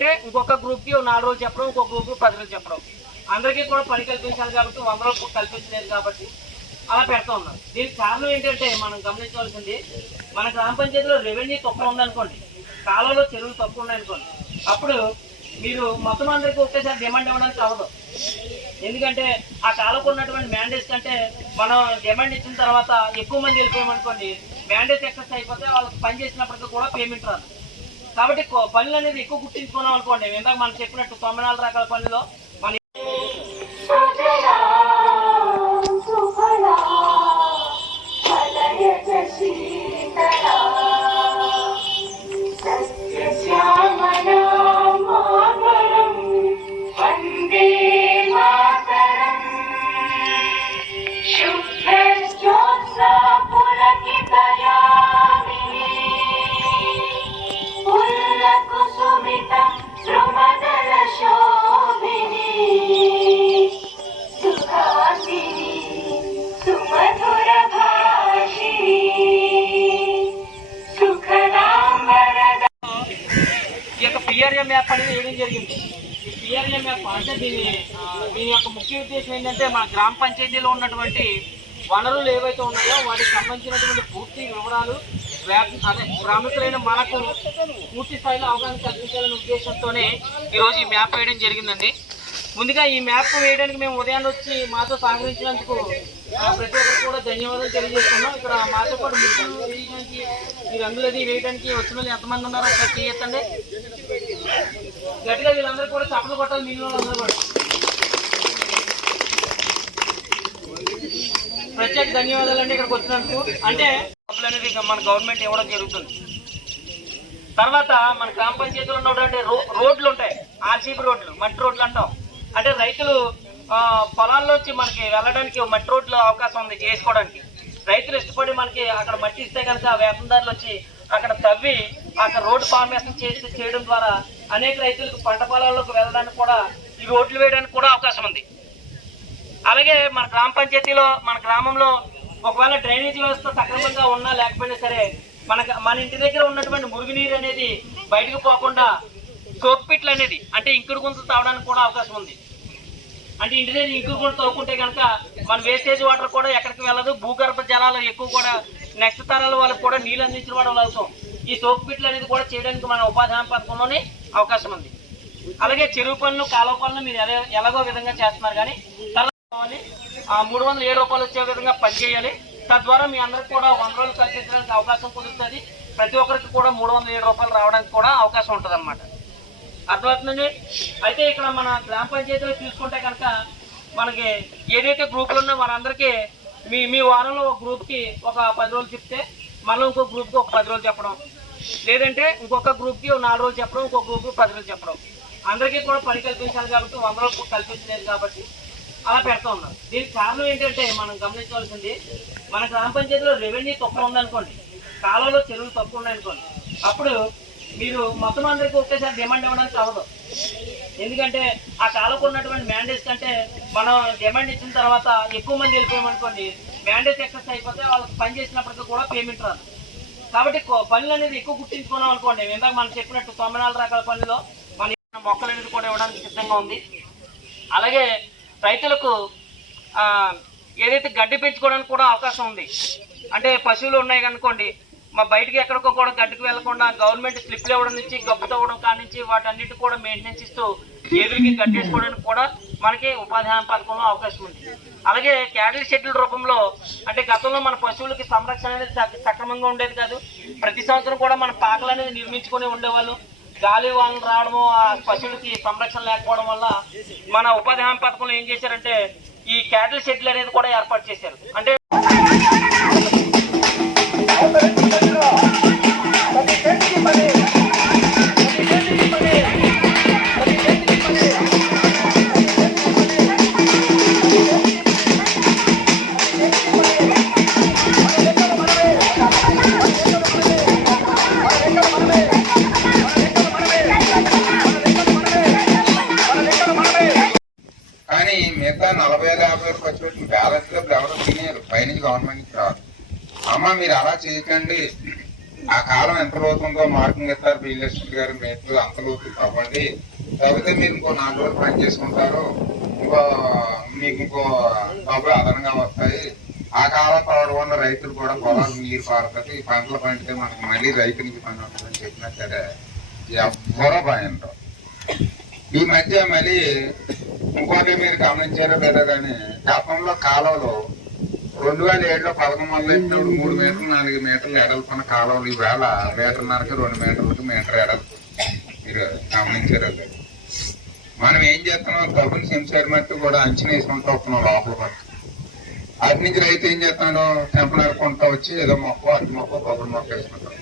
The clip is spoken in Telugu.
లేదంటే ఇంకొక గ్రూప్కి 4 రోజులు చెప్పడం, ఇంకొక గ్రూప్ 10 రోజులు చెప్పడం. అందరికీ కూడా పని కల్పించాలి కాబట్టి 100 రోజులు కల్పించలేదు కాబట్టి అలా పెడతా ఉన్నారు. దీనికి కారణం ఏంటంటే మనం గమనించవలసింది, మన గ్రామ పంచాయతీలో రెవెన్యూ తక్కువ ఉందనుకోండి, కాలంలో చెరువులు తక్కువ ఉన్నాయనుకోండి, అప్పుడు మీరు మొత్తం అందరికీ ఒకేసారి డిమాండ్ ఇవ్వడానికి అవ్వదు. ఎందుకంటే ఆ కాలంలో ఉన్నటువంటి మ్యాండేట్స్ కంటే మనం డిమాండ్ ఇచ్చిన తర్వాత ఎక్కువ మంది వెళ్ళిపోయామనుకోండి, మ్యాండేట్స్ ఎక్సెస్ అయిపోతే వాళ్ళకి పని చేసినప్పటికీ కూడా పేమెంట్ రాదు. కాబట్టి పనులు అనేది ఎక్కువ గుర్తించుకున్నాం అనుకోండి, ఇందాక మనం చెప్పినట్టు 94 రకాల పనుల్లో మన పిఆర్ఏ మ్యాప్ అనేది వేయడం జరిగింది. ఈ పిఆర్ఏ మ్యాప్ అంటే దీని యొక్క ముఖ్య ఉద్దేశం ఏంటంటే మన గ్రామ పంచాయతీలో ఉన్నటువంటి వనరులు ఏవైతే ఉన్నాయో వాటికి సంబంధించినటువంటి పూర్తి వివరాలు అదే గ్రామికులైన మనకు పూర్తి స్థాయిలో అవగాహన కల్పించాలనే ఉద్దేశంతోనే ఈరోజు ఈ మ్యాప్ వేయడం జరిగిందండి. ముందుగా ఈ మ్యాప్ వేయడానికి మేము ఉదయాన్నే వచ్చి మాతో సహకరించినందుకు ప్రతి ఒక్కరికి కూడా ధన్యవాదాలు తెలియజేస్తున్నాం. ఇక్కడ మాతో పాటు ముగ్గురు వేయడానికి, ఈ రంగులది వేయడానికి వచ్చిన వాళ్ళు ఎంతమంది ఉన్నారో ఒకసారి చేయొచ్చండి. గట్టిగా వీళ్ళందరూ కూడా చప్పలు కొట్టాలి, మిగిలిన వాళ్ళందరూ కూడా ప్రత్యేక ధన్యవాదాలు అండి ఇక్కడికి వచ్చినందుకు. అంటే డబ్బులు అనేది మన గవర్నమెంట్ ఇవ్వడం జరుగుతుంది. తర్వాత మన గ్రామ పంచాయతీలో ఉన్నటువంటి రోడ్లు ఉంటాయి, ఆర్సీబీ రోడ్లు, మట్టి రోడ్లు అంటాం. అంటే రైతులు పొలాల్లోంచి మనకి వెళ్ళడానికి మట్టి రోడ్లు అవకాశం ఉంది చేసుకోవడానికి. రైతులు ఇష్టపడి మనకి అక్కడ మట్టి ఇస్తే కనుక వ్యాపారదారులు వచ్చి అక్కడ తవ్వి అక్కడ రోడ్డు ఫార్మేషన్ చేయడం ద్వారా అనేక రైతులకు పంట పొలాల్లోకి వెళ్ళడానికి కూడా ఈ రోడ్లు వేయడానికి కూడా అవకాశం ఉంది. అలాగే మన గ్రామ పంచాయతీలో మన గ్రామంలో ఒకవేళ డ్రైనేజ్ వ్యవస్థ సక్రమంగా ఉన్నా లేకపోయినా సరే మన ఇంటి దగ్గర ఉన్నటువంటి మురుగునీరు అనేది బయటకు పోకుండా సోక్పిట్లు అనేది అంటే ఇంకుడు గుంతలు తాగడానికి కూడా అవకాశం ఉంది. అంటే ఇంటి దగ్గర ఇంకుడు గుంత తవ్వుకుంటే కనుక మన వేస్టేజ్ వాటర్ కూడా ఎక్కడికి వెళ్ళదు, భూగర్భ జలాలు ఎక్కువ కూడా నెక్స్ట్ తరాల వాళ్ళకి కూడా నీళ్ళు అందించిన వాళ్ళు అవుతాం. ఈ సోక్పిట్లు అనేది కూడా చేయడానికి మన ఉపాధి హామీ పథకంలోనే అవకాశం ఉంది. అలాగే చెరువు పనులు, కాలువ పనులు మీరు ఎలాగో విధంగా చేస్తున్నారు, కానీ తర్వాత 307 రూపాయలు వచ్చే విధంగా పనిచేయాలి. తద్వారా మీ అందరికి కూడా 100 రోజులు కల్పించడానికి అవకాశం కుదురుతుంది. ప్రతి ఒక్కరికి కూడా 307 రూపాయలు రావడానికి కూడా అవకాశం ఉంటుంది అన్నమాట. అర్థమవుతుందండి. అయితే ఇక్కడ మన గ్రామ పంచాయతీలో చూసుకుంటే కనుక మనకి ఏదైతే గ్రూపులు ఉన్నాయో మనందరికీ మీ వారంలో ఒక గ్రూప్కి ఒక 10 రోజులు చెప్తే మళ్ళీ ఇంకొక గ్రూప్కి ఒక 10 రోజులు చెప్పడం, లేదంటే ఇంకొక గ్రూప్కి 4 రోజులు చెప్పడం, ఇంకొక గ్రూప్కి 10 రోజులు చెప్పడం. అందరికీ కూడా పని కల్పించాలి కాబట్టి 100 రోజులు కల్పించలేదు కాబట్టి అలా పెడతా ఉన్నారు. దీనికి కారణం ఏంటంటే మనం గమనించవలసింది, మన గ్రామ పంచాయతీలో రెవెన్యూ తక్కువ ఉందనుకోండి, కాలంలో చెరువులు తక్కువ ఉన్నాయనుకోండి, అప్పుడు మీరు మొత్తం అందరికీ ఒకేసారి డిమాండ్ ఇవ్వడానికి అవ్వదు. ఎందుకంటే ఆ కాలంలో ఉన్నటువంటి మ్యాండేట్స్ కంటే మనం డిమాండ్ ఇచ్చిన తర్వాత ఎక్కువ మంది వెళ్ళిపోయామనుకోండి, మ్యాండేట్స్ ఎక్సెస్ అయిపోతే వాళ్ళకి పని చేసినప్పటికీ కూడా పేమెంట్ రాదు. కాబట్టి పనులు అనేది ఎక్కువ గుర్తించుకున్నాం అనుకోండి, ఇందాక మనం చెప్పినట్టు 94 రకాల పనుల్లో మన మొక్కలు అనేది కూడా ఇవ్వడానికి సిద్ధంగా ఉంది. అలాగే రైతులకు ఏదైతే గడ్డి పెంచుకోవడానికి కూడా అవకాశం ఉంది. అంటే పశువులు ఉన్నాయి అనుకోండి, మా బయటికి ఎక్కడికో కూడా గడ్డికి వెళ్లకుండా గవర్నమెంట్ స్లిప్లు ఇవ్వడం నుంచి గబ్బు తవ్వడం కానించి వాటన్నిటి కూడా మెయింటెనెన్స్ ఇస్తూ ఎదురుకి గడ్డేసుకోవడానికి కూడా మనకి ఉపాధి హామీ పథకంలో అవకాశం ఉంది. అలాగే క్యాటిల్ షెడ్యూల్ రూపంలో, అంటే గతంలో మన పశువులకి సంరక్షణ అనేది సక్రమంగా ఉండేది కాదు. ప్రతి సంవత్సరం కూడా మన పాకలు అనేది నిర్మించుకొని ఉండేవాళ్ళు. గాలి వానలు రావడము, ఆ పశువులకి సంరక్షణ లేకపోవడం వల్ల మన ఉపాధి హామీ పథకంలో ఏం చేశారంటే ఈ క్యాటిల్ షెడ్లు అనేది కూడా ఏర్పాటు చేశారు. అంటే మిగతా 40-50 ఖర్చు పెట్టిన బ్యాలెన్స్ డబ్బులు ఎవరు తినేరు, పైనుంచి గవర్నమెంట్ నుంచి రాదు. అమ్మ మీరు అలా చేయకండి, ఆ కాలం ఎంత లోతుందో మార్కింగ్ ఇస్తారు రియల్ ఎస్టేట్ గారు మీరు అంత లోతు కావండి. కాకపోతే మీరు ఇంకో 4 రోజులు పని చేసుకుంటారు, మీకు ఇంకో డబ్బులు అదనంగా వస్తాయి. ఆ కాలం పడకుండా రైతులు కూడా పొలాలు నీరు పారుతుంది, ఈ పంటలు పండితే మనకి మళ్ళీ రైతునికి పని ఉంటుందని చెప్పినా సరే ఎవ్వరూ భయంతో. ఈ మధ్య మళ్ళీ ఇంకోటి మీరు గమనించారో లేదా కానీ గతంలో కాలంలో 2007లో 11 మొదలెట్టినప్పుడు 3 మీటర్లు 4 మీటర్లు ఎడల్పున్న కాలువలు ఈవేళ 1.5 2 మీటర్లకు మీటర్ ఎడల్పు. మీరు గమనించారో లేదు. మనం ఏం చేస్తున్నాం, డబ్బులు సెంచరీ మట్టి కూడా అంచనా వేసుకుంటూ వస్తున్నాం లోపల పట్టి. అటు నుంచి రైతు ఏం చేస్తున్నాడు, టెంపరీ కొంటా వచ్చి ఏదో మొక్క అటు మొక్క కొబ్బరి మొక్క వేసుకుంటాం.